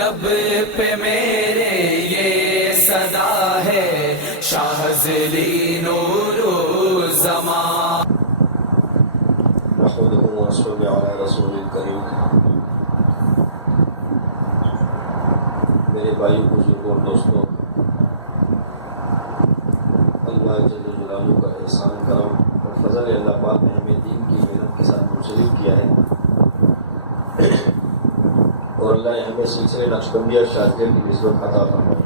لب پہ میرے یہ صدا ہے شاہزلی نور الزمان. نحمده ونصلي على رسول الکریم. میرے بھائی بزرگوں اور دوستوں، اللہ جل جلالہ کا احسان کرم اور فضل اللہ پاک نے ہمیں دین کی محنت کے ساتھ منسلک کیا ہے، اور اللہ نے ہمیں سلسلے نقشبندیہ شاذلیہ کی نسبت عطا فرمائی.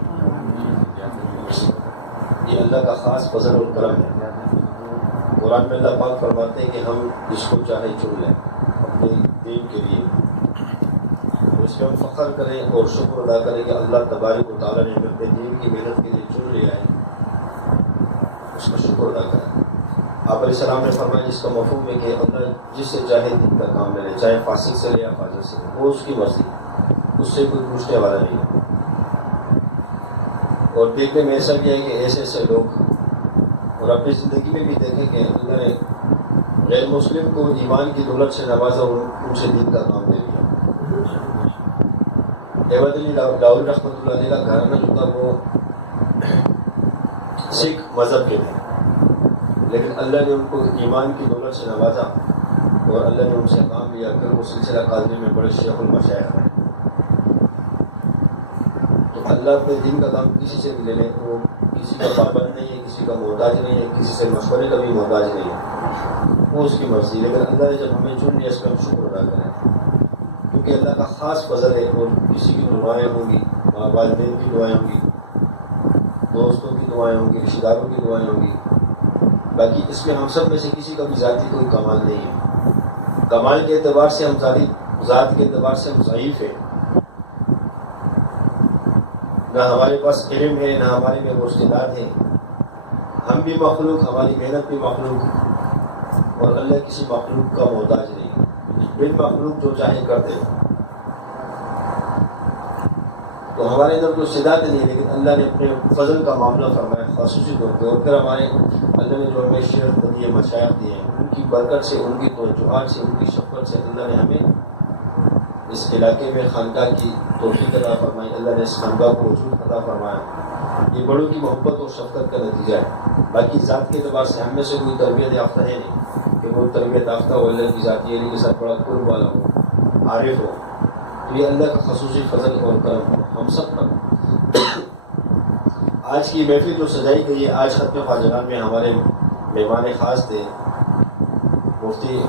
یہ اللہ کا خاص فضل اور کرم ہے. قرآن میں اللہ پاک فرماتے ہیں کہ ہم جس کو چاہے چن لیں اپنے دین کے لیے، اس میں ہم فخر کریں اور شکر ادا کریں کہ اللہ تبارک و تعالیٰ نے ہمیں اپنے دین کی محنت کے لیے چن لیا ہے، اس کا شکر ادا کریں. آپ علیہ السلام نے فرمایا جس کا مفہوم ہے کہ اللہ جس سے چاہے دین کا کام لے لے، چاہے فاسق سے لے یا فاجر سے لے، وہ اس کی مرضی، اس سے کوئی پوچھنے والا نہیں ہے. اور دیکھنے میں ایسا بھی ہے کہ ایسے ایسے لوگ، اور اپنی زندگی میں بھی دیکھیں کہ اللہ نے غیر مسلم کو ایمان کی دولت سے نوازا اور ان سے دین کا کام دے دیا. عبد علی لاہوری رحمۃ اللہ علیہ کا گھرانہ جو تھا وہ سکھ مذہب کے تھے، لیکن اللہ نے ان کو ایمان کی دولت سے نوازا اور اللہ نے ان سے کام لیا کر وہ سلسلہ قادری میں بڑے شیخ المشائخ ہیں. تو اللہ اپنے دین کا کام کسی سے بھی لے لیں، وہ کسی کا پابند نہیں ہے، کسی کا محتاج نہیں ہے، کسی سے مشورے کا بھی محتاج نہیں ہے، وہ اس کی مرضی. لیکن اللہ نے جب ہمیں چن لیا اس کا ہم شکر ادا کریں، کیونکہ اللہ کا خاص فضل ہے. اور کسی کی دعائیں ہوں گی، والدین کی دعائیں ہوں گی، دوستوں کی دعائیں ہوں گی، رشتہ داروں کی دعائیں ہوں گی. باقی اس میں ہم سب میں سے کسی کا بھی ذاتی کوئی کمال نہیں ہے. کمال کے اعتبار سے ہم ذات کے اعتبار سے ہم ضعیف ہیں. نہ ہمارے پاس علم ہے، نہ ہمارے میں وہ استعداد ہے. ہم بھی مخلوق، ہماری محنت بھی مخلوق، اور اللہ کسی مخلوق کا محتاج نہیں. بن مخلوق جو چاہے کر دے. تو ہمارے اندر کوئی استعداد نہیں، لیکن اللہ نے اپنے فضل کا معاملہ فرمایا خصوصی طور پہ. اور پھر ہمارے اللہ نے جو ہمیں شرط دیے، مشائخ دیے ہیں، ان کی برکت سے، ان کی توجہات سے، ان کی شفقت سے اللہ نے ہمیں اس علاقے میں خانقاہ کی توفیق عطا فرمائی. اللہ نے اس خانقاہ کو وجود عطا فرمایا. یہ بڑوں کی محبت اور شفقت کا نتیجہ ہے. باقی ذات کے اعتبار سے ہم میں سے کوئی تربیت یافتہ ہے نہیں کہ وہ تربیت یافتہ ہو، اللہ کی ذاتی علی کے ساتھ بڑا قرب والا ہو، عارف ہو. تو یہ اللہ کا خصوصی فضل اور کرم ہم سب پر. آج کی محفل جو سجائی گئی ہے، آج ختم خواجگان میں ہمارے مہمان خاص تھے مفتی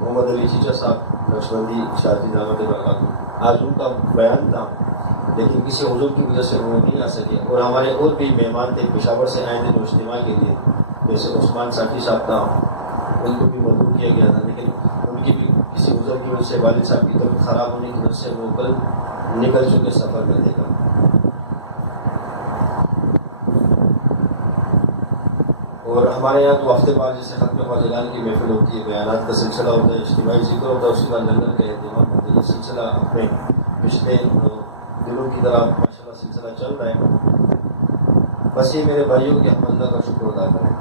محمد علی چیچا صاحب نقشبندی شاذلی دامت برکاتہ. آج ان کا بیان تھا، لیکن کسی عذر کی وجہ سے وہ نہیں آ سکے. اور ہمارے اور بھی مہمان تھے پشاور سے آئے تھے جو اجتماع کے لیے، جیسے عثمان صافی صاحب تھا، ان کو بھی مدعو کیا گیا تھا، لیکن ان کی بھی کسی عذر کی وجہ سے، والد صاحب کی طبیعت خراب ہونے کی وجہ سے وہ کل نکل چکے سفر میں. دیکھا اور ہمارے یہاں تو ہفتے بعد جیسے ختم خواجگان کی محفل ہوتی ہے، بیانات کا سلسلہ ہوتا ہے، اجتماعی ذکر ہوتا ہے، اس کے بعد لنگر کا اہتمام ہوتا ہے. یہ سلسلہ اپنے پچھلے دنوں کی طرح ماشاء اللہ سلسلہ چل رہا ہے. بس یہ میرے بھائیوں کہ ہم اللہ کا شکر ادا کریں.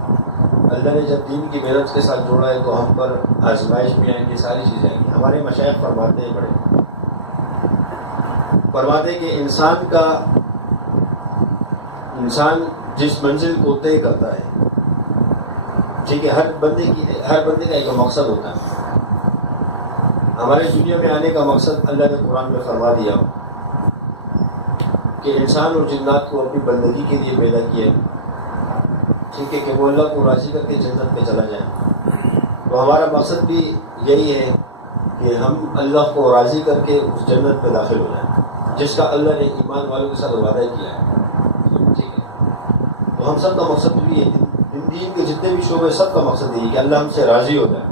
اللہ نے جب دین کی محنت کے ساتھ جوڑا ہے تو ہم پر آزمائش بھی آئیں گی، ساری چیزیں آئیں گی. ہمارے مشائخ فرماتے ہیں، فرماتے کہ انسان جس منزل کو طے کرتا ہے، ٹھیک ہے، ہر بندے کا ایک مقصد ہوتا ہے. ہمارے دنیا میں آنے کا مقصد اللہ نے قرآن میں فرما دیا کہ انسان اور جنات کو اپنی بندگی کے لیے پیدا کیا ہے، ٹھیک ہے، کہ وہ اللہ کو راضی کر کے جنت میں چلا جائے. تو ہمارا مقصد بھی یہی ہے کہ ہم اللہ کو راضی کر کے اس جنت میں داخل ہو جائیں جس کا اللہ نے ایمان والوں کے ساتھ وعدہ کیا ہے. ٹھیک ہے، تو ہم سب کا مقصد بھی ہے، دین کے جتنے بھی شعبے سب کا مقصد یہی کہ اللہ ہم سے راضی ہو جائے.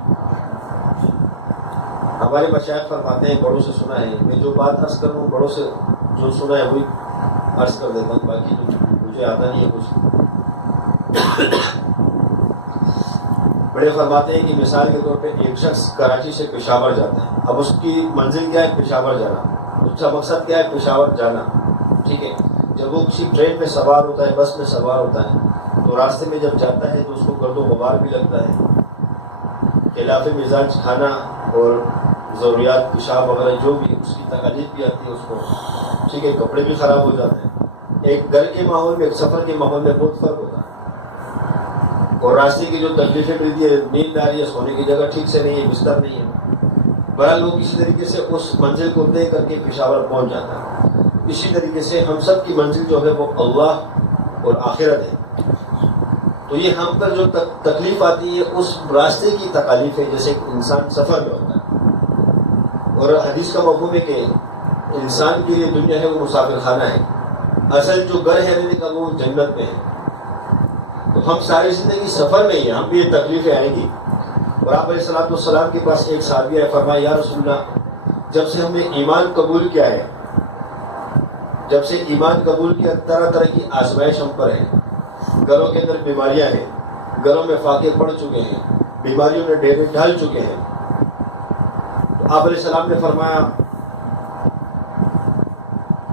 ہمارے مشائخ فرماتے ہیں، بڑوں سے سنا ہے، میں جو بات عرض کروں بڑوں سے جو سنا ہے وہی عرض کر دیتا ہوں، باقی مجھے آتا نہیں ہے کچھ. بڑے فرماتے ہیں کہ مثال کے طور پہ ایک شخص کراچی سے پشاور جاتا ہے. اب اس کی منزل کیا ہے؟ پشاور جانا. اس کا مقصد کیا ہے؟ پشاور جانا. ٹھیک ہے، جب وہ کسی ٹرین میں سوار ہوتا ہے، بس میں سوار ہوتا ہے، تو راستے میں جب جاتا ہے تو اس کو گرد و غبار بھی لگتا ہے، خلاف مزاج کھانا اور ضروریات پیشاب وغیرہ جو بھی اس کی تکالیف بھی آتی ہے اس کو. اسی کے کپڑے بھی خراب ہو جاتے ہیں. ایک گھر کے ماحول میں ایک سفر کے ماحول میں بہت فرق ہوتا ہے. اور راستے کی جو تکلیفیں ملتی ہے، نیند آ رہی ہے، سونے کی جگہ ٹھیک سے نہیں ہے، بستر نہیں ہے، بہرحال وہ کسی طریقے سے اس منزل کو طے کر کے پشاور پہنچ جاتا ہے. اسی طریقے سے ہم سب کی منزل جو ہے وہ اللہ اور آخرت ہے. تو یہ ہم پر جو تکلیف آتی ہے اس راستے کی تکالیف ہے، جیسے انسان سفر میں ہوتا ہے. اور حدیث کا مفہوم ہے کہ انسان کے لیے دنیا ہے وہ مسافر خانہ ہے، اصل جو گھر ہے رہنے کا وہ جنت میں ہے. تو ہم ساری زندگی سفر میں ہی ہیں، ہم بھی یہ تکلیفیں آئیں گی. اور آپ علیہ الصلوۃ والسلام کے پاس ایک صحابی آئے، فرمایا یا رسول اللہ، جب سے ہم نے ایمان قبول کیا ہے، جب سے ایمان قبول کیا، طرح طرح کی آزمائش ہم پر ہے. گھروں کے اندر بیماریاں ہیں، گھروں میں فاقے پڑ چکے ہیں، بیماریوں نے ڈیرے ڈھال چکے ہیں. تو آپ علیہ السلام نے فرمایا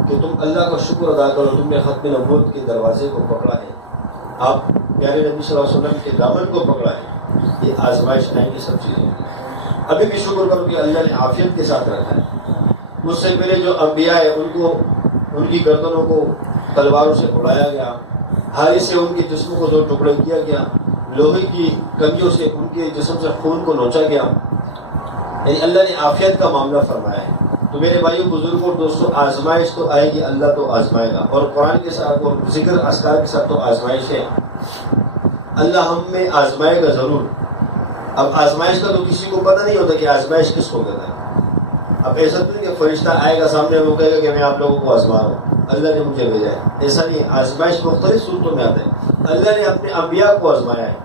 کہ تم اللہ کا شکر ادا کرو، تم نے ختم نبوت کے دروازے کو پکڑا ہے، آپ پیارے نبی صلی اللہ علیہ وسلم کے دامن کو پکڑا ہے. یہ آزمائش آئیں گی سب چیزیں. ابھی بھی شکر کرو کہ اللہ نے عافیت کے ساتھ رکھا ہے. مجھ سے پہلے جو انبیاء ہیں ان کی گردنوں کو تلواروں سے اڑایا گیا، ہاری سے ان کے جسموں کو دو ٹکڑے کیا گیا، لوہے کی کنگیوں سے ان کے جسم سے خون کو نوچا گیا. یعنی اللہ نے عافیت کا معاملہ فرمایا ہے. تو میرے بھائیوں، بزرگوں اور دوستوں، آزمائش تو آئے گی، اللہ تو آزمائے گا. اور قرآن کے ساتھ اور ذکر اذکار کے ساتھ تو آزمائش ہے. اللہ ہم میں آزمائے گا ضرور. اب آزمائش کا تو کسی کو پتہ نہیں ہوتا کہ آزمائش کس کو کہتا ہے. اب ایسا تو نہیں کہ فرشتہ آئے گا سامنے وہ کہے گا کہ میں آپ لوگوں کو آزما رہا ہوں، اللہ نے مجھے بھیجا ہے. ایسا نہیں. آزمائش مختلف صورتوں میں آتا ہے. اللہ نے اپنے انبیاء کو آزمایا ہے.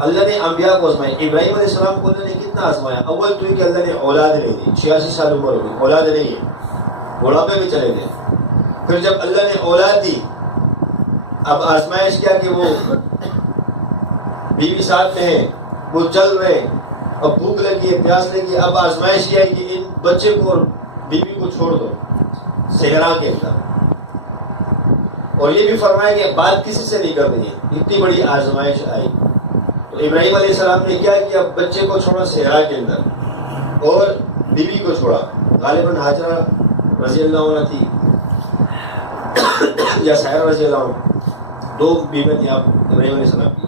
اللہ نے انبیاء کو آزمایا. ابراہیم علیہ السلام کو اللہ نے کتنا آزمایا. اول تو یہ کہ اللہ نے اولاد نہیں دی، 86 سال عمر ہوگی، اولاد نہیں ہے، بڑھاپے میں چلے گئے. پھر جب اللہ نے اولاد دی، اب آزمائش کیا کہ وہ بیوی ساتھ میں ہے، وہ چل رہے، اب بھوک لگی ہے، پیاس لگی ہے. اب آزمائش کیا ہے کہ ان بچے کو اور بیوی کو چھوڑ دو صحرا کے اندر. اور یہ بھی فرمایا کہ بات کسی سے نہیں کرنی ہے. اتنی بڑی آزمائش آئی. تو ابراہیم علیہ السلام نے کیا کیا، بچے کو چھوڑا صحرا کے اندر اور بیوی کو چھوڑا. غالباً حاجرہ رضی اللہ عنہ تھی یا سائرہ رضی اللہ عنہ، دو بیویاں تھیں آپ ابراہیم علیہ السلام کی.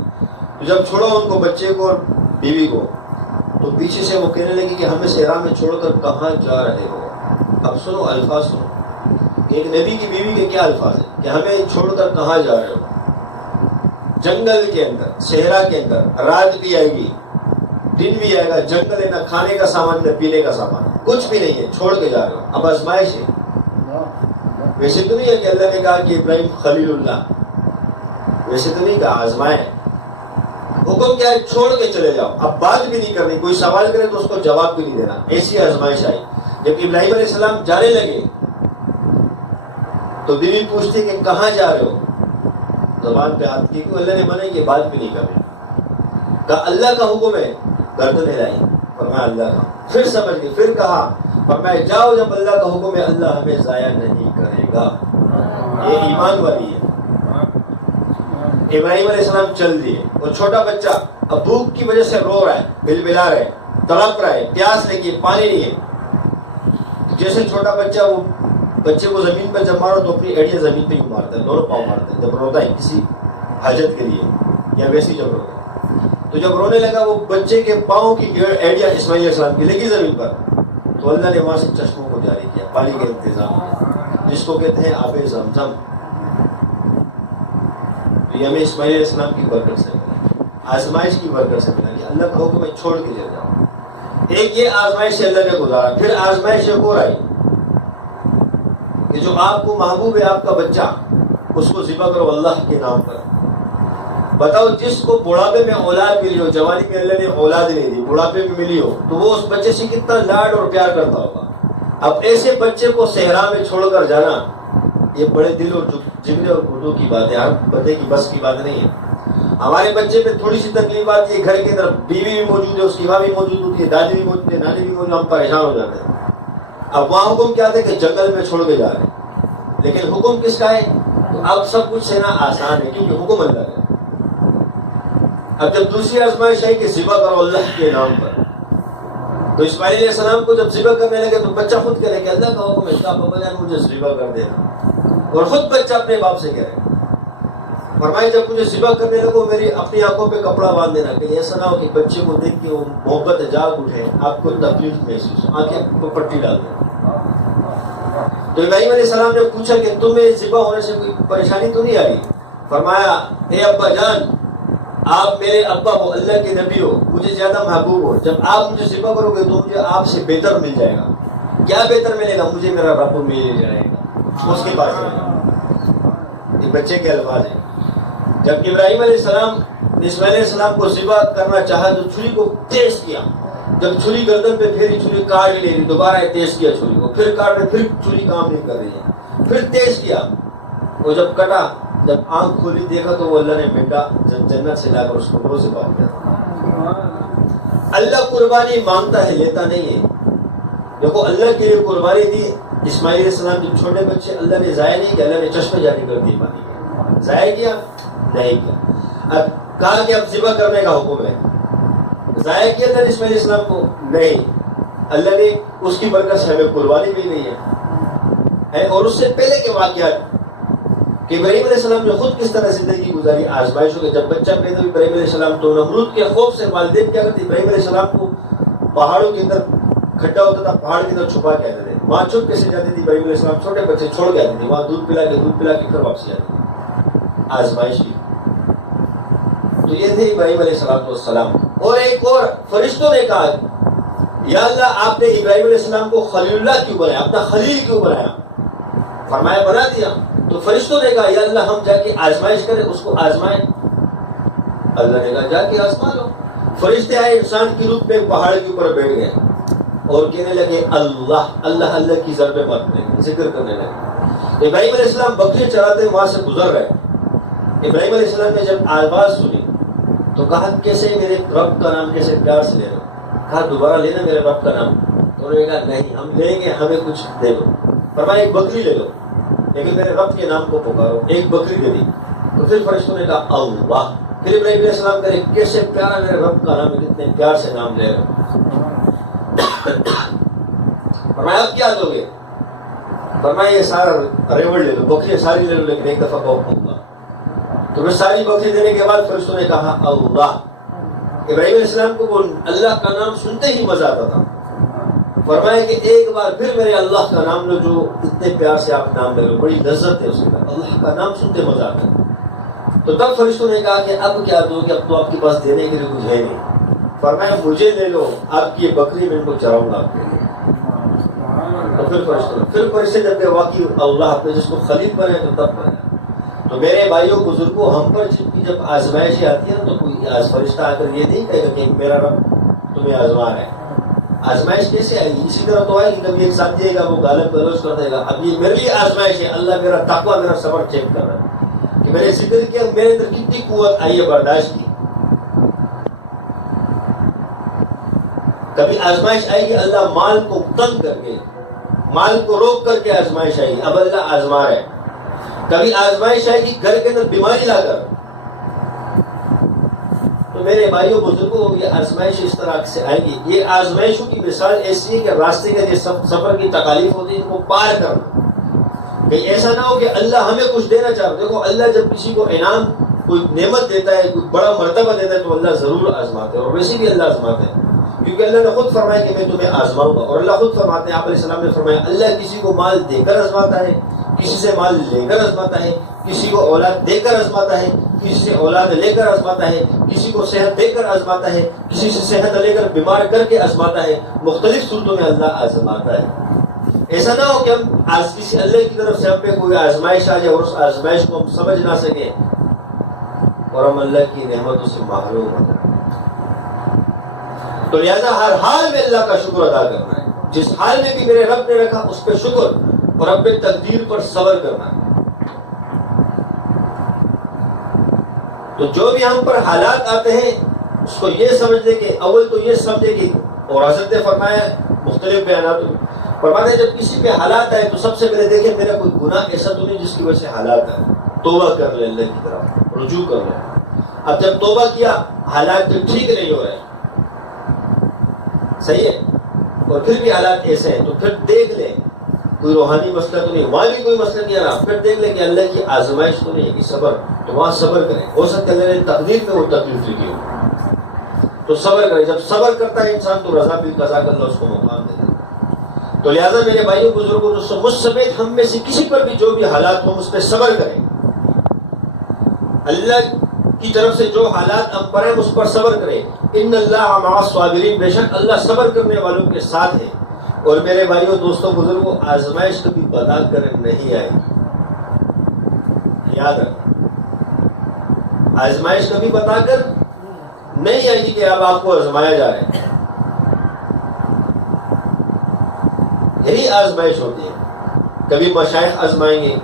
تو جب چھوڑا ان کو، بچے کو اور بیوی کو، تو پیچھے سے وہ کہنے لگی کہ ہمیں صحرا میں چھوڑ کر کہاں جا رہے ہو. اب سنو الفاظ سنو کہ ایک نبی کی بیوی کے کیا الفاظ ہیں کہ ہمیں چھوڑ کر کہاں جا رہے ہو. جنگل کے اندر، صحرا کے اندر، رات بھی آئے گی، دن بھی آئے گا، جنگل ہے، نہ کھانے کا سامان نہ پینے کا سامان، کچھ بھی نہیں ہے، چھوڑ کے جا رہے ہو. اب آزمائش ہے. ویسے تو نہیں ہے کہ اللہ نے کہا کہ ابراہیم خلیل اللہ، ویسے تو نہیں کہا، آزمائے. حکم کیا ہے، چھوڑ کے چلے جاؤ. اب بات بھی نہیں کرنی، کوئی سوال کرے تو اس کو جواب بھی نہیں دینا. ایسی آزمائش آئی. جب ابراہیم علیہ السلام جانے لگے تو بیوی پوچھتی کہ کہاں جا رہے ہو، زبان پہ ہاتھ کی، اللہ نے منع کہ بات بھی نہیں کرنی. کہا اللہ کا حکم ہے، گردن ہلائی، فرمایا اللہ کا. پھر سمجھ گئے، پھر کہا، فرمایا جاؤ، جب اللہ کا حکم ہے اللہ ہمیں ضائع نہیں کرے گا. یہ ایمان والی ہے. ابراہیم علیہ السلام چل دیے. اور چھوٹا بچہ اب بھوک کی وجہ سے رو رہا ہے، بلبلا رہا ہے، تڑپ رہا ہے، پیاس لگی ہے، پانی نہیں ہے. جیسے چھوٹا بچہ، وہ بچے کو زمین پر جب مارو تو اپنی ایڑیاں زمین پہ ہی مارتا ہے، دونوں پاؤں مارتا ہے جب روتا ہے کسی حاجت کے لیے یا ویسی جب روتا ہے. تو جب رونے لگا، وہ بچے کے پاؤں کی ایڑیاں اسماعیل علیہ السلام کی لگی زمین پر. تو اللہ نے وہاں سے چشموں کو جاری کیا، پانی کے انتظام، جس کو کہتے ہیں آب زمزم. تو یہ ہمیں اسماعیل علیہ السلام کی برکت سے ملا، آزمائش کی برکت سے ملا کہ اللہ کا حکم ہے چھوڑ کے چلے جاؤ. ایک یہ آزمائش سے اللہ نے گزارا. پھر آزمائش ایک اور آئی کہ جو آپ کو محبوب ہے، آپ کا بچہ، اس کو ذبح کرو اللہ کے نام پر. بتاؤ، جس کو بڑھاپے میں اولاد ملی ہو، جوانی میں اللہ نے اولاد نہیں دی، بڑھاپے میں ملی ہو، تو وہ اس بچے سے کتنا لاڈ اور پیار کرتا ہوگا. اب ایسے بچے کو صحرا میں چھوڑ کر جانا، یہ بڑے دل اور جگرے اور گردوں کی بات ہے، ہر بندے کی بس کی بات نہیں ہے. ہمارے بچے پہ تھوڑی سی تکلیف آتی ہے، گھر کے اندر بیوی بھی موجود ہے، اس کی ماں بھی موجود ہوتی ہے، دادی بھی موجود ہے، نانی بھی موجود ہے، ہم پریشان ہو جاتے ہیں. اب وہاں حکم کیا تھا کہ جنگل میں چھوڑ کے جا رہے ہیں، لیکن حکم کس کا ہے؟ تو اب سب کچھ سہنا آسان ہے کیونکہ حکم اللہ کا ہے. اب جب دوسری آزمائش ہے کہ ذبح کرو اللہ کے نام پر، تو اسماعیل علیہ السلام کو جب ذبح کرنے لگے تو بچہ خود کہہ رہے کہ اللہ کا حکم ہے کہ ابا جان مجھے ذبح کر دینا، اور خود بچہ اپنے باپ سے کہہ رہے فرمائے جب مجھے ذبح کرنے لگو میری اپنی آنکھوں پہ کپڑا باندھ دینا، کہ ایسا نہ ہو کہ بچے کو دیکھ کے وہ محبت جاگ اٹھے، آپ کو تکلیف محسوس، آنکھیں کو پٹی ڈال دینا۔ تو ابراہیم علیہ السلام نے پوچھا کہ تمہیں ذبح ہونے سے کوئی پریشانی تو نہیں آ رہی؟ فرمایا اے ابا جان آپ میرے ابا ہو، اللہ کے نبی ہو، مجھے زیادہ محبوب ہو، جب آپ مجھے ذبح کرو گے تو مجھے آپ سے بہتر مل جائے گا۔ کیا بہتر ملے گا؟ مجھے میرا رب مل جائے گا، اس کے پاس جائے گا۔ یہ بچے کے الفاظ ہیں۔ جب ابراہیم علیہ السلام نے اسماعیل علیہ السلام کو ذبح کرنا چاہا تو چھری کو تیز کیا، جب چھری گردن پہ پھیری چھری کاٹ لے رہی، دوبارہ تیز کیا چھری کو، پھر کاٹ رہے، پھر چھری کام نہیں کر رہی ہے، پھر تیز کیا، وہ جب کٹا، جب آنکھ کھولی دیکھا تو وہ اللہ نے بیٹا جنت سے لا کر اس کو روز ذبح کیا۔ اللہ قربانی مانگتا ہے، لیتا نہیں ہے۔ دیکھو اللہ کے لیے قربانی دی اسماعیل علیہ السلام جب چھوٹے بچے، اللہ نے ضائع نہیں کیا، اللہ نے چشمے جاری کر دی پانی کے، ضائع کیا نہیں کیا۔ اب کہا کہ اب ذبح کرنے کا حکم ہے، ضائع کیا اللہ نے اسماعیل علیہ السلام کو؟ نہیں، اللہ نے اس کی برکت سے ہمیں قربانی بھی نہیں ہے۔ اور اس سے پہلے کے واقعات کہ ابراہیم علیہ السلام نے خود کس طرح زندگی گزاری آزمائشوں کے، جب بچہ پیدا ہوا ابراہیم علیہ السلام تو نمرود کے خوف سے والدین کیا کرتے، ابراہیم علیہ السلام کو پہاڑوں کے اندر کھڈا ہوتا تھا، پہاڑ کے اندر چھپا کے آتے تھے، ماں چھپ کیسے جاتی تھی، ابراہیم علیہ السلام چھوٹے بچے چھوڑ کے آتے تھے، وہاں دودھ پلا کے پھر واپسی آتی تھی، آزمائش کی۔ تو یہ تھے ابراہیم علیہ السلام۔ اور ایک اور فرشتوں نے کہا یا اللہ آپ نے ابراہیم علیہ السلام کو خلیل اللہ کیوں بنایا، اپنا خلیل کیوں بنایا؟ فرمایا بنا دیا۔ تو فرشتوں نے کہا یا اللہ ہم جا کے آزمائش کریں، اس کو آزمائیں۔ اللہ نے کہا جا کے آزما لو۔ فرشتے آئے، انسان کی روپ میں پہاڑ کے اوپر بیٹھ گئے اور کہنے لگے اللہ اللہ اللہ کی ضربیں مارنے لگے، ذکر کرنے لگے۔ ابراہیم علیہ السلام بکری چراتے وہاں سے گزر رہے، ابراہیم علیہ السلام نے جب آواز سنی تو کہا کیسے میرے رب کا نام کیسے پیار سے لے رہے ہو؟ کہا دوبارہ لینا میرے رب کا نام۔ تو انہوں نے کہا نہیں ہم لیں گے، ہمیں کچھ دے دو۔ فرمایا ایک بکری لے لو لیکن میرے رب کے نام کو پکارو۔ ایک بکری دے دی۔ تو پھر فرشتوں نے کہا اللہ۔ پھر ابراہیم علیہ السلام کہہ رہے کیسے پیارا میرے رب کا نام، کتنے پیار سے نام لے رہے ہو۔ فرمایا اب کیا دو گے؟ فرمایا یہ سارا ریوڑ لے لو، بکری ساری لے لو لیکن ایک دفعہ کہو اللہ۔ تو پھر ساری بکری دینے کے بعد فرشتوں نے کہا اللہ۔ ابراہیم علیہ السلام کو وہ اللہ کا نام سنتے ہی مزہ آتا تھا۔ فرمایا کہ ایک بار پھر میرے اللہ کا نام لو، جو اتنے پیار سے آپ نام لے لو، بڑی لذت ہے اس کا، اللہ کا نام سنتے مزہ آتا ہے۔ تو تب فرشتوں نے کہا کہ اب کیا دو گے؟ اب تو آپ کے پاس دینے کے لیے کچھ ہے نہیں۔ فرمایا مجھے لے لو، آپ کی یہ بکری میں ان کو چراؤں گا آپ کے لیے۔ تو پھر فرشتے جب واقعی اللہ اپنے جس کو خلیل بنے تو تب بنے۔ تو میرے بھائیوں بزرگوں، ہم پر جب آزمائشیں آتی ہیں تو کوئی فرشتہ آ کر یہ نہیں کہے گا کہ میرا رب تمہیں آزما رہا ہے۔ آزمائش کیسے آئے گی؟ اسی طرح تو آئے گی کبھی ایک ساتھ دے گا، وہ غالب گلوچ کر دے گا، اب یہ میرے لیے آزمائش ہے، اللہ میرا تقویٰ میرا صبر چیک کر رہا ہے کہ میں نے ذکر کیا میرے اندر کتنی قوت آئی ہے برداشت کی۔ کبھی آزمائش آئے گی اللہ مال کو تنگ کر کے، مال کو روک کر کے آزمائش آئے گی، اب اللہ آزما رہا ہے۔ کبھی آزمائش آئے گی گھر کے اندر بیماری لا کر۔ تو میرے بھائیوں بزرگوں، یہ آزمائش اس طرح سے آئے گی۔ یہ آزمائشوں کی مثال ایسی ہے کہ راستے کے سفر کی تکالیف ہوتی ہے، ان کو پار کرنا، کہ ایسا نہ ہو کہ اللہ ہمیں کچھ دینا چاہتا۔ دیکھو اللہ جب کسی کو انعام کوئی نعمت دیتا ہے، کوئی بڑا مرتبہ دیتا ہے تو اللہ ضرور آزماتے ہیں، اور ویسے بھی اللہ آزماتے ہیں، کیونکہ اللہ نے خود فرمایا کہ میں تمہیں آزماؤں گا۔ اور اللہ خود فرماتے ہیں، آپ علیہ السلام نے فرمایا اللہ کسی کو مال دے کر آزماتا ہے، کسی سے مال لے کر آزماتا ہے، کسی کو اولاد دے کر آزماتا ہے، کسی سے اولاد لے کر آزماتا ہے، کسی کو صحت دے کر آزماتا ہے، کسی سے صحت لے کر بیمار کر کے آزماتا ہے۔ مختلف صورتوں میں اللہ آزماتا ہے۔ ایسا نہ ہو کہ ہم آج کسی اللہ کی طرف سے ہم پہ کوئی آزمائش آ جائے اور اس آزمائش کو ہم سمجھ نہ سکیں اور ہم اللہ کی نعمتوں سے محروم ہو جائیں۔ تو لہذا ہر حال میں اللہ کا شکر ادا کرنا ہے، جس حال میں بھی میرے رب نے رکھا اس پہ شکر اور رب تقدیر پر صبر کرنا ہے۔ تو جو بھی ہم پر حالات آتے ہیں اس کو یہ سمجھ لے کہ اول تو یہ سمجھے کہ، اور حضرت نے فرمایا مختلف بیانات فرماتے ہیں جب کسی پہ حالات آئے تو سب سے پہلے دیکھیں میرا کوئی گناہ ایسا تو نہیں جس کی وجہ سے حالات آئے، توبہ کر لے، اللہ کی طرف رجوع کر لے۔ اب جب توبہ کیا حالات تو ٹھیک نہیں ہو رہے، صحیح ہے، اور پھر بھی حالات ایسے ہیں تو پھر دیکھ لیں کوئی روحانی مسئلہ تو نہیں، وہاں بھی کوئی مسئلہ نہیں آ رہا، پھر دیکھ لیں کہ اللہ کی آزمائش تو نہیں ہے کہ صبر، تو وہاں صبر کریں، ہو سکتا ہے اللہ نے تقدیر میں وہ تکلیف لکھی ہو تو صبر کریں، جب صبر کرتا ہے انسان تو رضا بالقضاء کا اللہ اس کو مقام دیتا ہے۔ تو لہٰذا میرے بھائیوں بزرگوں دوستوں، مجھ سمیت ہم میں سے کسی پر بھی جو بھی حالات ہوں اس پہ صبر کریں، اللہ کی طرف سے جو حالات ہم پر ہیں اس پر صبر کریں، ان اللہ مع الصابرین، بے شک اللہ صبر کرنے والوں کے ساتھ ہے۔ اور میرے بھائیوں دوستوں بزرگوں، آزمائش کبھی بتا کر نہیں آئے، یاد رکھ، آزمائش کبھی بتا کر نہیں آئے گی کہ اب آپ کو آزمایا جا رہا ہے، یہی آزمائش ہوتی ہے۔ کبھی مشائخ آزمائیں گے،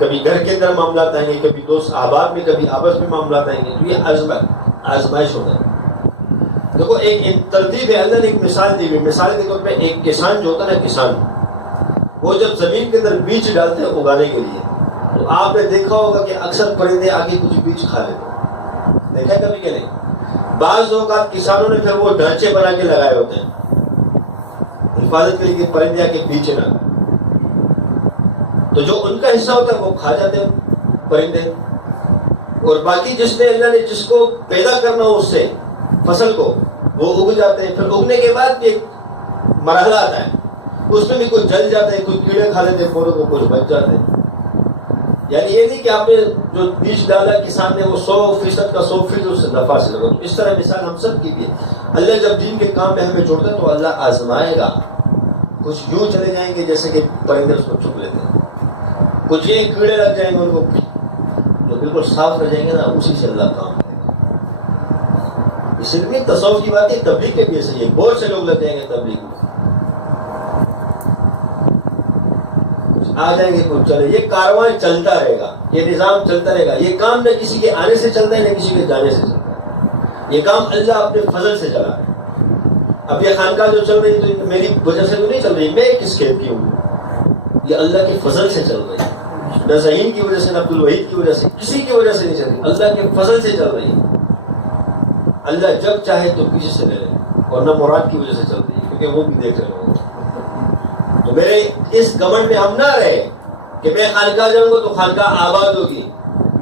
کبھی گھر کے اندر معاملات آئیں گے، کبھی دوست احباب میں، کبھی آپس میں معاملات آئیں گے، تو یہ آزمائش ہوتا ہے۔ دیکھو ایک ترتیب ہے، اللہ نے ایک مثال دی ہوئی، مثال کے طور پہ ایک کسان جو ہوتا ہے نا، کسان وہ جب زمین کے اندر بیج ڈالتے ہیں اگانے کے لیے، تو آپ نے دیکھا ہوگا کہ اکثر پرندے آگے کچھ بیج کھا لیتے ہیں، دیکھا کبھی کہ نہیں؟ بعض اوقات کسانوں نے پھر وہ ڈھانچے بنا کے لگائے ہوتے ہیں حفاظت کے لیے کہ پرندے آ کے بیج نہ، تو جو ان کا حصہ ہوتا ہے وہ کھا جاتے ہیں پرندے، اور باقی جس نے اللہ نے جس کو پیدا کرنا ہو اس سے فصل کو، وہ اگ جاتے ہیں۔ پھر اگنے کے بعد بھی ایک مرحلہ آتا ہے، اس میں بھی کوئی جل جاتا ہے، کوئی کیڑے کھا لیتے ہیں پودوں کو، کچھ بچ جاتے ہیں۔ یعنی یہ نہیں کہ آپ نے جو بیج ڈالا کسان نے وہ 100% کا 100% اس سے نفع سے لگا۔ اس طرح مثال ہم سب کی بھی ہے، اللہ جب دین کے کام میں ہمیں جوڑتا ہے تو اللہ آزمائے گا، کچھ یوں چلے جائیں گے جیسے کہ پرندے اس کو چھپ لیتے ہیں، کچھ یہ کیڑے لگ جائیں گے ان کو، جو بالکل صاف رہ جائیں گے نا، اسی سے اللہ کام کرے گا۔ اس لیے تصوف کی بات ہے، تبلیغ کے بھی ایسے ہی ہے، بہت سے لوگ لگ جائیں گے تبلیغ میں، آ جائیں گے کچھ چلے، یہ کارواں چلتا رہے گا، یہ نظام چلتا رہے گا، یہ کام نہ کسی کے آنے سے چلتا ہے نہ کسی کے جانے سے چلتا ہے، یہ کام اللہ اپنے فضل سے چلا ہے۔ اب یہ خانقاہ جو چل رہی ہے تو میری وجہ سے تو نہیں چل رہی، میں کس کھیت کی ہوں، یہ اللہ کے فضل سے چل رہی ہے، نہ ذہین کی وجہ سے نہ عبدالوحید کی وجہ سے، کسی کی وجہ سے نہیں چل رہی، اللہ کے فضل سے چل رہی ہے۔ اللہ جب چاہے تو کسی سے لے لے، اور نہ مراد کی وجہ سے چل رہی ہے، کیونکہ وہ بھی دیکھ رہے ہوں۔ تو میرے اس گمنڈ میں ہم نہ رہے کہ میں خانقاہ جاؤں گا تو خانقاہ آباد ہوگی،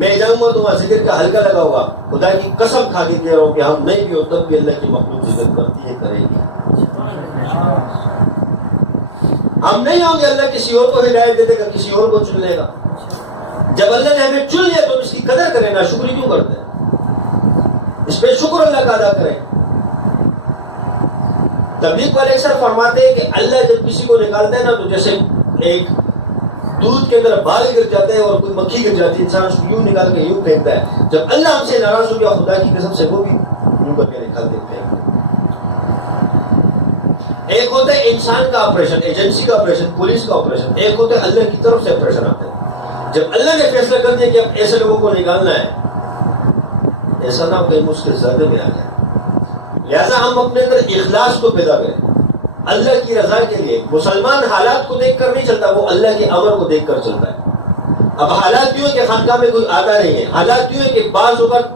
میں جاؤں گا تو وہاں ذکر کا حلقہ لگا ہوگا، خدا کی قسم کھا کے کہہ رہا ہوں کہ ہم نہیں بھی ہو تب بھی اللہ کی مخلوق ذکر کرتی ہے، کرے گی۔ ہم نہیں ہوں گے، اللہ کسی اور کو ہدایت دے دے گا، کسی اور کو چن لے گا۔ جب اللہ نے ہمیں چن لیا تو اس کی قدر کریں، نا شکر کیوں کرتے ہیں؟ اس پہ شکر اللہ کا ادا کریں۔ تبلیغ والے اکثر فرماتے ہیں کہ اللہ جب کسی کو نکالتا ہے نا تو جیسے ایک دودھ کے اندر بال گر جاتے ہیں اور کوئی مکھی گر جاتی ہے، انسان اس کو یوں نکال کے یوں پھینکتا ہے، جب اللہ ہم سے ناراض ہو گیا خدا کی قسم سے وہ بھی یوں کر کے نکال دیتے ہیں۔ ایک ہوتا ہے انسان کا آپریشن، ایجنسی کا آپریشن، پولیس کا آپریشن، ایک ہوتا ہے اللہ کی طرف سے آپریشن آتا ہے۔ جب اللہ نے فیصلہ کر دیا کہ اب ایسے لوگوں کو نکالنا ہے، ایسا نہ کہ اس کے زردے میں آ جائے، لہذا ہم اپنے اندر اخلاص کو پیدا کریں اللہ کی رضا کے لیے۔ مسلمان حالات کو دیکھ کر نہیں چلتا، وہ اللہ کے امر کو دیکھ کر چلتا ہے۔ اب حالات کیوں ہے کہ خانقاہ میں کوئی آتا نہیں ہے، حالات کیوں ہے کہ بعض اوقات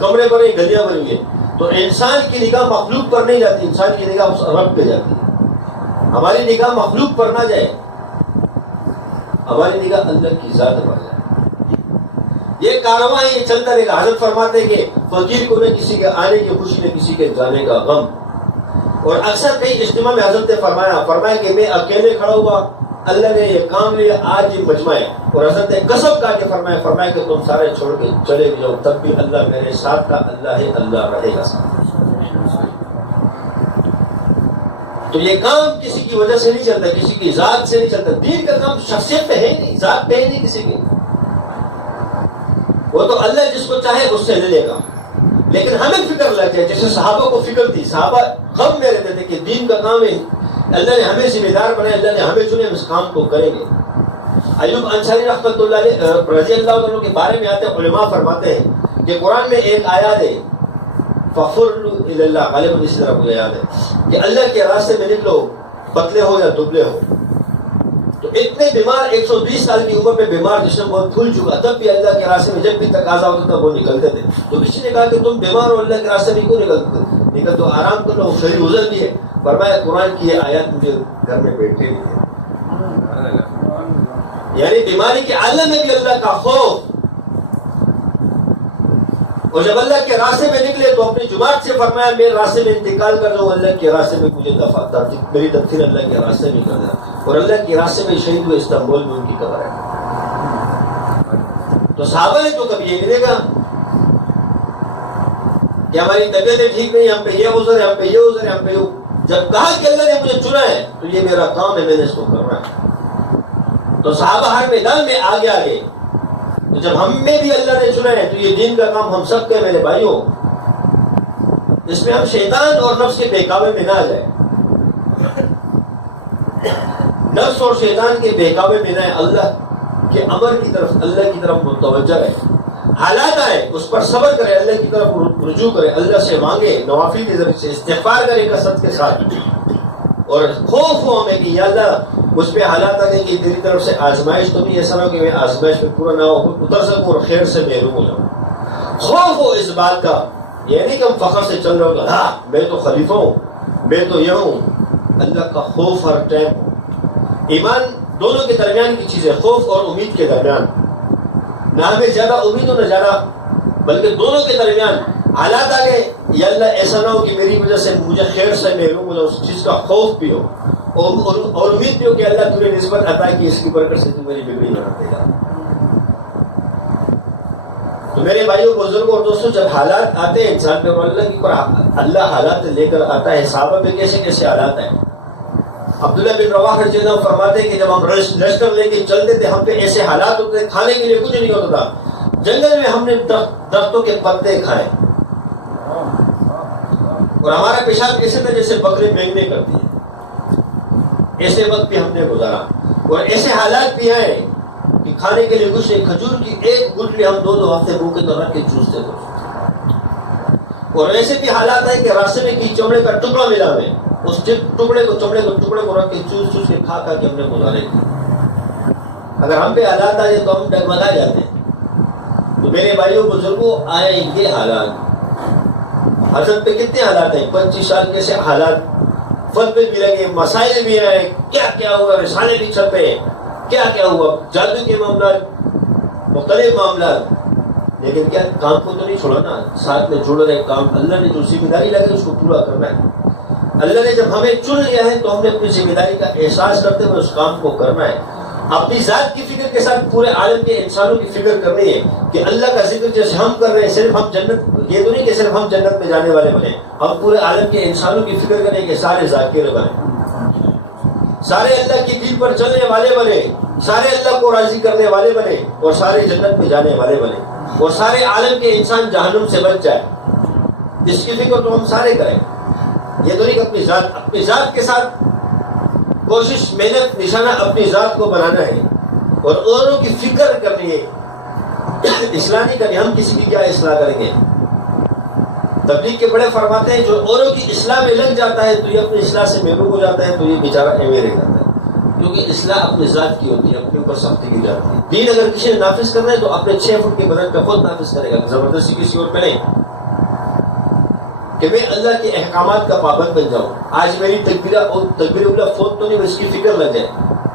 کمرے بنے، گلیاں بنی ہوئی ہیں، تو انسان کی نگاہ مخلوق پر نہیں جاتی، انسان کی نگاہ اس رب پہ جاتی ہے۔ ہماری نگاہ مخلوق پر نہ جائے، ہماری نگاہ اللہ کی ذات پر جائے۔ یہ کارواں ہے، یہ چلتا رہے گا۔ حضرت فرماتے ہیں کہ فقیر کو نہ کسی کے آنے کی خوشی نہ کسی کے جانے کا غم۔ اور اکثر کئی اجتماع میں حضرت نے فرمایا کہ میں اکیلے کھڑا ہوا، اللہ نے یہ کام لیا، آج یہ مجمع ہے، اور حضرت نے قسم کھا کے فرمایا کہ تم سارے چھوڑ کے چلے جاؤ تب بھی اللہ میرے ساتھ تھا، اللہ ہے، اللہ رہے گا ساتھ۔ تو یہ کام کسی کی وجہ سے نہیں چلتا، کسی کی ذات سے نہیں چلتا۔ دین کا کام شخصیت پہ ہے نہیں، ذات پہ ہے نہیں کسی کی، وہ تو اللہ جس کو چاہے اس سے لے لے گا۔ لیکن ہمیں فکر لگ جائے، جیسے صحابہ کو فکر تھی، صحابہ غم میں رہتے تھے کہ دین کا کام ہے، اللہ نے ہمیں ذمہ دار بنایا، اللہ نے ہمیں چنے، ہم اس کام کو کریں گے۔ ایوب انصاری رحمۃ اللہ علیہ رضی اللہ عنہ کے بارے میں آتے علماء فرماتے ہیں کہ قرآن میں ایک آیات ہے فَخُرُّ إِلَى اللَّهِ، غالباً اسی طرح مجھے یاد ہے کہ اللہ کے راستے میں نکلو، پتلے ہو یا دبلے ہو۔ تو اتنے بیمار 120 سال کی عمر میں بیمار جسم بہت پھول چکا، تب بھی اللہ کے راستے میں جب بھی تقاضا ہوتا تھا وہ نکلتے تھے۔ تو کسی نے کہا کہ تم بیمار ہو، اللہ کے راستے میں کیوں نکل تو آرام کر لو، شریر گزر بھی ہے. فرمایا قرآن کی یہ آیات مجھے گھر میں بیٹھے ہوئی ہے. یعنی بیماری کے عالم میں بھی اللہ کا خوف. اور جب اللہ کے راستے میں نکلے تو اپنی جماعت سے فرمایا میرے راستے میں انتقال کر دو، اللہ کے راستے میں مجھے میری تدفین اللہ کے راستے میں کر دیا. اور اللہ کے راستے میں شہید ہوئے استنبول میں ان کی قبر ہے. تو صحابہ نے تو کبھی یہ نہیں دیکھا کہ ہماری طبیعتیں ٹھیک نہیں، ہم پہ یہ عذر ہے، ہم پہ یہ عذر ہے، ہم پہ یہ. جب کہا کہ اللہ نے مجھے چنا ہے تو یہ میرا کام ہے، میں نے اس کو کرنا ہے. تو صحابہ ہر میدان میں آگے آگے. تو جب ہم میں بھی اللہ نے چنا ہے تو یہ دین کا کام ہم سب کے میرے بھائیوں، اس میں ہم شیطان اور نفس کے بہکاوے میں نہ آ جائے. نفس اور شیطان کے بہکاوے میں نہ، اللہ کے امر کی طرف، اللہ کی طرف متوجہ رہے. حالات آئے اس پر صبر کرے، اللہ کی طرف رجوع کرے، اللہ سے مانگے، نوافل کے ذریعے سے استغفار کرے کثرت کے ساتھ. اور خوف ہو ہمیں کہ یا اللہ اس پہ حالات آ گئے کہ تیری طرف سے آزمائش تو نہیں، ایسا نہ ہو کہ میں آزمائش میں پورا نہ ہو اتر سکوں اور خیر سے محروم ہو جاؤں. خوف ہو اس بات کا، یہ نہیں کہ ہم فخر سے چل رہے ہو ہاں میں تو خلیفہ ہوں، میں تو یہ ہوں. اللہ کا خوف ہر ٹائم ہو. ایمان دونوں کے درمیان کی چیز ہے، خوف اور امید کے درمیان. نہ ہمیں زیادہ امید ہو نہ زیادہ، بلکہ دونوں کے درمیان. حالات آ گئے یا اللہ ایسا نہ ہو کہ میری وجہ سے مجھے خیر سے محروم ہو جاؤ، اس چیز کا خوف بھی ہو اور امید بھی ہو کہ اللہ تمہیں نسبت عطا کی، اس کی برکت سے تم میری بگڑی نہ دے گا. تو میرے بھائیوں بزرگوں اور دوستوں، جب حالات آتے ہیں انسان پہ، اللہ حالات لے کر آتا ہے. صحابہ پہ کیسے کیسے حالات ہیں. عبداللہ بن رواحہ رضی اللہ عنہ فرماتے ہیں کہ جب ہم لشکر لے کے چلتے تھے ہم پہ ایسے حالات ہوتے تھے، کھانے کے لیے کچھ نہیں ہوتا تھا. جنگل میں ہم نے درختوں کے پتے کھائے اور ہمارا پیشاب ایسے تھا جیسے بکرے بینگنے کرتی ہے. ایسے وقت بھی ہم نے گزارا. اور ایسے حالات بھی ہیں کہ کھانے کے لیے کچھ نہیں، کھجور کی ایک گٹلی ہم 2 ہفتے منہ کے اندر رکھ کے چوستے تھے. اور ایسے بھی حالات ہیں کہ راستے میں کی چمڑے کا ٹکڑا ملا ہمیں، اس ٹکڑے کو رکھ کے چوس کے کھا کے ہم نے گزارے تھے. اگر ہم پہ حالات آئے تو ہم ڈگمگا جاتے ہیں. تو میرے بھائیوں بزرگوں آئے یہ حالات. حضرت پہ کتنے حالات ہیں، 25 سال کے سے حالات، فتوے بھی لگے، مسائل بھی آئے، کیا کیا ہوا، رسالے بھی چھپے، کیا کیا ہوا، جادو کے معاملات، مختلف معاملات. لیکن کیا کام کو تو نہیں چھوڑا نا، ساتھ میں جڑ رہے کام. اللہ نے جو ذمہ داری لگی اس کو پورا کرنا ہے. اللہ نے جب ہمیں چن لیا ہے تو ہم نے اپنی ذمہ داری کا احساس کرتے ہوئے اس کام کو کرنا ہے. اپنی ذات کی فکر کے ساتھ پورے عالم کے انسانوں کی فکر کرنی ہے کہ اللہ کا ذکر جیسے ہم کر رہے ہیں، صرف ہم جنت، یہ تو نہیں کہ صرف ہم جنت میں جانے والے بنے. ہم پورے عالم کے انسانوں کی فکر کریں کہ سارے ذاکر بنے، سارے اللہ کی دین پر چلنے والے بنے، سارے اللہ کو راضی کرنے والے بنے، اور سارے جنت میں جانے والے بنے، اور سارے عالم کے انسان جہنم سے بچ جائے. اس کی فکر تو ہم سارے کریں. یہ تو نہیں کہ اپنی ذات کے ساتھ کوشش، محنت، نشانہ اپنی ذات کو بنانا ہے اور اوروں کی فکر کرنی ہے. اصلاح نہیں کرنی. ہم کسی کی کیا اصلاح کریں گے. تبلیغ کے بڑے فرماتے ہیں جو اوروں کی اصلاح میں لگ جاتا ہے تو یہ اپنی اصلاح سے محروم ہو جاتا ہے، تو یہ بیچارہ ایویں رہ جاتا ہے. کیونکہ اصلاح اپنی ذات کی ہوتی ہے، اپنے اوپر سختی کی جاتی ہے. دین اگر کسی نے نافذ کرنا ہے تو اپنے 6 فٹ کے بدن پہ خود نافذ کرے گا، زبردستی کسی اور پہ نہیں کہ میں اللہ کے احکامات کا پابند بن جاؤں. آج میری تکبیر اولیٰ فوت تو نہیں، اس کی فکر لگ جائے.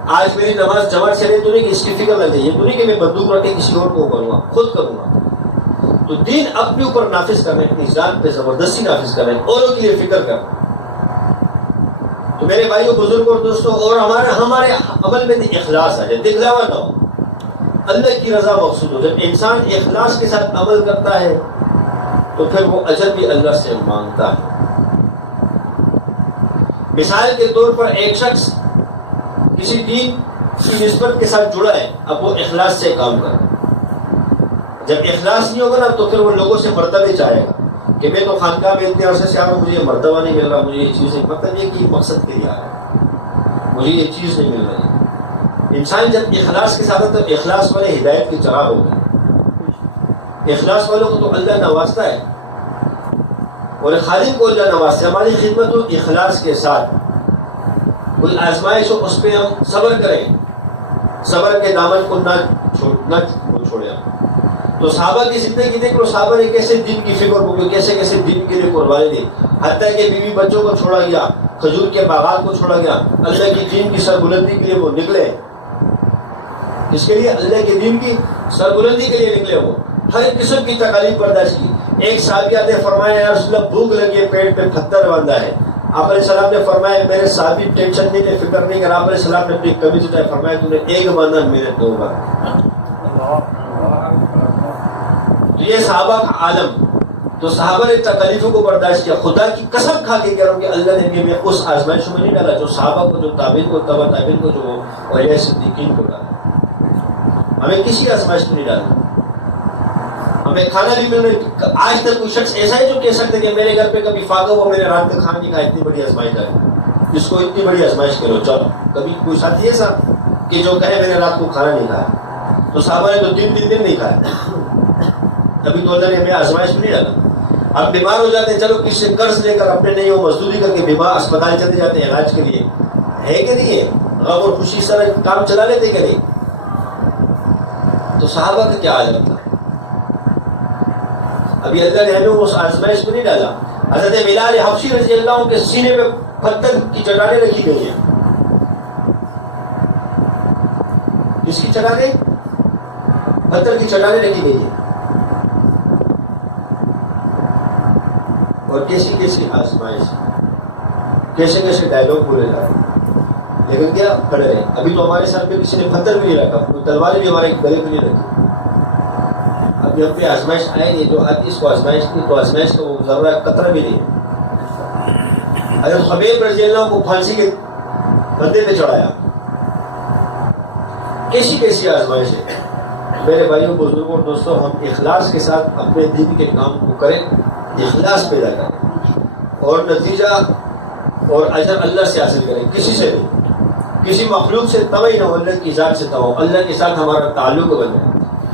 آج میری نماز جماعت سے نہیں تو نہیں کہ اس کی فکر لگ جائے. یہ تو نہیں کہ میں بندوق رکھ کے کسی اور کو کروں گا، خود کروں گا. تو دین اپنے اوپر نافذ کرنا ہے، اپنی ذات پہ زبردستی نافذ کرنا ہے، اوروں کے لیے فکر کرنا. تو میرے بھائیوں بزرگوں اور دوستوں، اور ہمارے عمل میں اخلاص آ جائے، دکھلاوا نہ ہو، اللہ کی رضا مقصود ہو. جب انسان اخلاص کے ساتھ عمل کرتا ہے تو پھر وہ اجر بھی اللہ سے مانگتا ہے. مثال کے طور پر ایک شخص کسی دین کی نسبت کے ساتھ جڑا ہے، اب وہ اخلاص سے کام کر. جب اخلاص نہیں ہوگا نا تو پھر وہ لوگوں سے مرتبے چاہے گا کہ میں تو خانقاہ میں اتنے عرصے سے آ رہا ہوں، مجھے یہ مرتبہ نہیں مل رہا، مجھے یہ چیز نہیں. مطلب یہ کہ مقصد کے لیے آ رہا ہے، مجھے یہ چیز نہیں مل رہی. انسان جب اخلاص کے ساتھ تو اخلاص والے ہدایت کے چراغ ہو گئے. اخلاص والوں کو تو اللہ نوازتا ہے اور خالق کو اللہ نوازتا ہے. ہماری خدمت ہو اخلاص کے ساتھ. کوئی آزمائش ہو اس پہ ہم صبر کریں، صبر کے دامن کو نہ چھوڑیں. تو صحابہ کی زندگی دیکھ لو، صحابہ نے کیسے دین کی فکر کو کیسے کیسے دین کے لیے قربانی دی، حتیٰ کہ بیوی بچوں کو چھوڑا گیا، کھجور کے باغات کو چھوڑا گیا، اللہ کی دین کی سربلندی کے لیے وہ نکلے. اس کے لیے اللہ کے دین کی سربلندی کے لیے نکلے، وہ ہر قسم کی تکالیف برداشت کی. ایک صحابی آتے فرمایا یا رسول اللہ بھوک لگی ہے، پیٹ پہ پتھر بندھا ہے. آپ علیہ السلام نے فرمایا میرے صحابی ٹینشن نہیں لے، فکر نہیں کر. آپ علیہ السلام نے اپنی قمیض اٹھائی، فرمایا تو نے ایک باندھا میرے دو بار. تو یہ صحابہ کا عالم. تو صحابہ نے تکلیفوں کو برداشت کیا. خدا کی قسم کھا کے کہہ رہا ہوں کہ اللہ نے ہمیں اس آزمائشوں میں نہیں ڈالا جو صحابہ کو، جو تابعین کو، تبع تابعین کو، جو اولیاء صدیقین کو ڈالا. ہمیں کسی آزمائش میں نہیں ڈالا. ہمیں کھانا بھی مل رہا. آج تک کوئی شخص ایسا ہے جو کہہ سکتے کہ میرے گھر پہ کبھی فاقہ ہوا، میرے رات کا کھانا نہیں کھایا؟ اتنی بڑی آزمائش ہے جس کو اتنی بڑی آزمائش کرو. چلو کبھی کوئی ساتھی ایسا کہ جو کہے میں نے رات کو کھانا نہیں کھایا؟ تو صحابہ نے تو 3 دن نہیں کھایا. ابھی تو اللہ نے ہمیں آزمائش میں نہیں ڈالا. ہم بیمار ہو جاتے ہیں، چلو کسی سے قرض لے کر اپنے نہیں ہو مزدوری کر کے بیمار اسپتال چلے جاتے ہیں علاج کے لیے. ہے کہ نہیں ہے؟ غم اور خوشی سر کام چلا لیتے کہ نہیں؟ تو صحابہ کا کیا عالم تھا. ابھی اللہ نے ہمیں اس آزمائش کو نہیں ڈالا. حضرت بلال حبشی رضی اللہ عنہ کے سینے پہ پتھر کی چٹانیں رکھی گئی ہیں. کس کی چٹانیں؟ پتھر کی چٹانیں رکھی گئی ہیں. اور کیسی کیسی آزمائش، کیسے کیسے ڈائلوگ بولے جا رہے ہیں، لیکن کیا کھڑے رہے. ابھی تو ہمارے سر پہ کسی نے پتھر بھی نہیں رکھا، تلواریں بھی ہمارے گلے پہ نہیں رکھی. اب جب پہ آزمائش آئے گی جو آتی اس کو آزمائش کی، تو آزمائش کا وہ ضرورہ قطرہ بھی نہیں. حضرت خبیب رضی اللہ عنہ کو پھانسی کے گدے پہ چڑھایا. کیسی کیسی آزمائش ہے. میرے بھائیوں بزرگوں اور دوستوں، ہم اخلاص کے ساتھ اپنے دین کے کام کو کریں، اخلاص پیدا کریں اور نتیجہ اور اجر اللہ سے حاصل کریں. کسی سے نہیں، کسی مخلوق سے توئی نہ ہو، اللہ کی ذات سے تو اللہ کے ساتھ ہمارا تعلق بنے.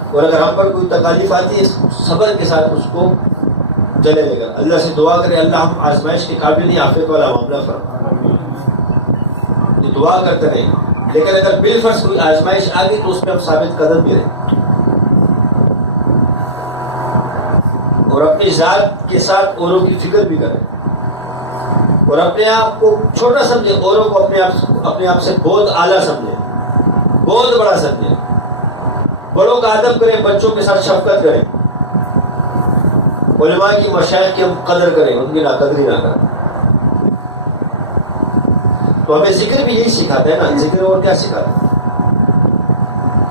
اور اگر ہم پر کوئی تکالیف آتی ہے صبر کے ساتھ اس کو چلے لے کر اللہ سے دعا کرے، اللہ ہم آزمائش کے قابل نہیں، عافیت والا معاملہ فرما. یہ دعا کرتے رہیں. لیکن اگر بالفرض کوئی آزمائش آ گئی تو اس میں ہم ثابت قدم بھی رہیں اور اپنی ذات کے ساتھ اوروں کی فکر بھی کریں اور اپنے آپ کو چھوٹا سمجھیں، اوروں کو اپنے آپ سے بہت اعلیٰ سمجھیں، بہت بڑا سمجھیں. بڑوں کا ادب کریں، بچوں کے ساتھ شفقت کریں. علماء کی مشائخ کی ہم قدر کریں، ان کی ناقدری نہ کریں. تو ہمیں ذکر بھی یہی سکھاتا ہے نا. ذکر اور کیا سکھاتا ہے؟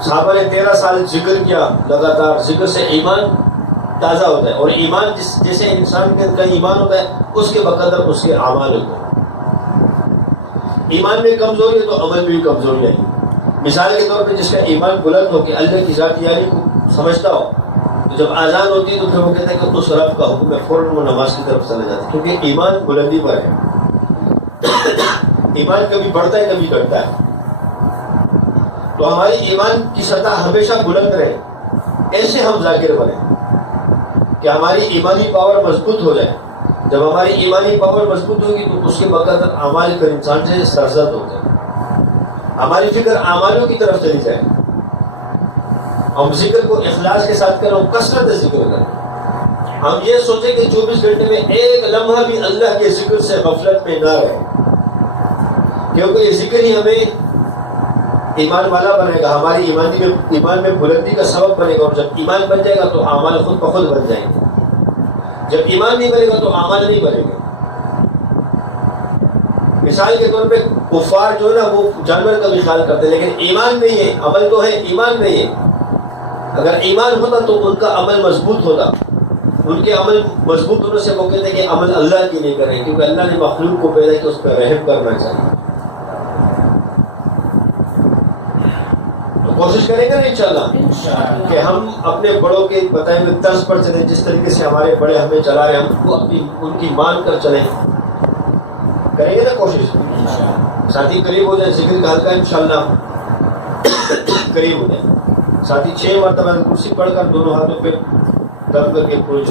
صحابہ نے 13 سال ذکر کیا لگاتار. ذکر سے ایمان تازہ ہوتا ہے اور ایمان جیسے انسان کے اندر ایمان ہوتا ہے اس کے بقدر اس کے اعمال ہوتے ہیں. ایمان میں کمزوری ہے تو عمل بھی کمزوری آئی. مثال کے طور پہ جس کا ایمان بلند ہو کہ اللہ کی ذات یاری کو سمجھتا ہو، تو جب اذان ہوتی ہے تو پھر وہ کہتا ہے کہ اس رب کا حکم ہے، فوراً وہ نماز کی طرف چلے جاتے ہیں کیونکہ ایمان بلندی پر ہے. ایمان کبھی بڑھتا ہے کبھی گھٹتا ہے. تو ہماری ایمان کی سطح ہمیشہ بلند رہے، ایسے ہم ذاکر بنیں کہ ہماری ایمانی پاور مضبوط ہو جائے. جب ہماری ایمانی پاور مضبوط ہوگی تو اس کے بقدر اعمال پر انسان سے سرزد ہوتا ہے. ہماری فکر اعمالوں کی طرف چلی جائے. ہم ذکر کو اخلاص کے ساتھ کریں، کثرت ذکر کریں. ہم یہ سوچیں کہ 24 گھنٹے میں ایک لمحہ بھی اللہ کے ذکر سے غفلت میں نہ رہے، کیونکہ یہ ذکر ہی ہمیں ایمان والا بنے گا، ہماری ایمان میں بلندی کا سبب بنے گا. اور جب ایمان بن جائے گا تو اعمال خود بخود بن جائیں گے. جب ایمان نہیں بنے گا تو اعمال نہیں بنے گا. مثال کے طور پہ کفار جو ہے نا وہ جانور کا بھی خیال کرتے ہیں، لیکن ایمان نہیں ہے. عمل تو ہے، ایمان نہیں ہے. اگر ایمان ہوتا تو ان کا عمل مضبوط ہوتا. ان کے عمل مضبوط ہونے سے وہ کہتے ہیں کہ عمل اللہ کی نہیں کریں، کیونکہ اللہ نے مخلوق کو پیدا کیا، اس پہ رحم کرنا چاہیے. تو کوشش کریں گے نا انشاءاللہ کہ ہم اپنے بڑوں کے بتائے ہوئے طرز پر چلیں. جس طریقے سے ہمارے بڑے ہمیں چلا رہے ہیں ہم کو ان کی مان کر چلیں. کریں گے نا کوشش. ساتھی قریب ہو جائے، ذکر کا حلقہ انشاءاللہ قریب ہو جائے. ساتھی 6 مرتبہ کرسی پڑھ کر دونوں ہاتھوں پہ دم کر کے پوری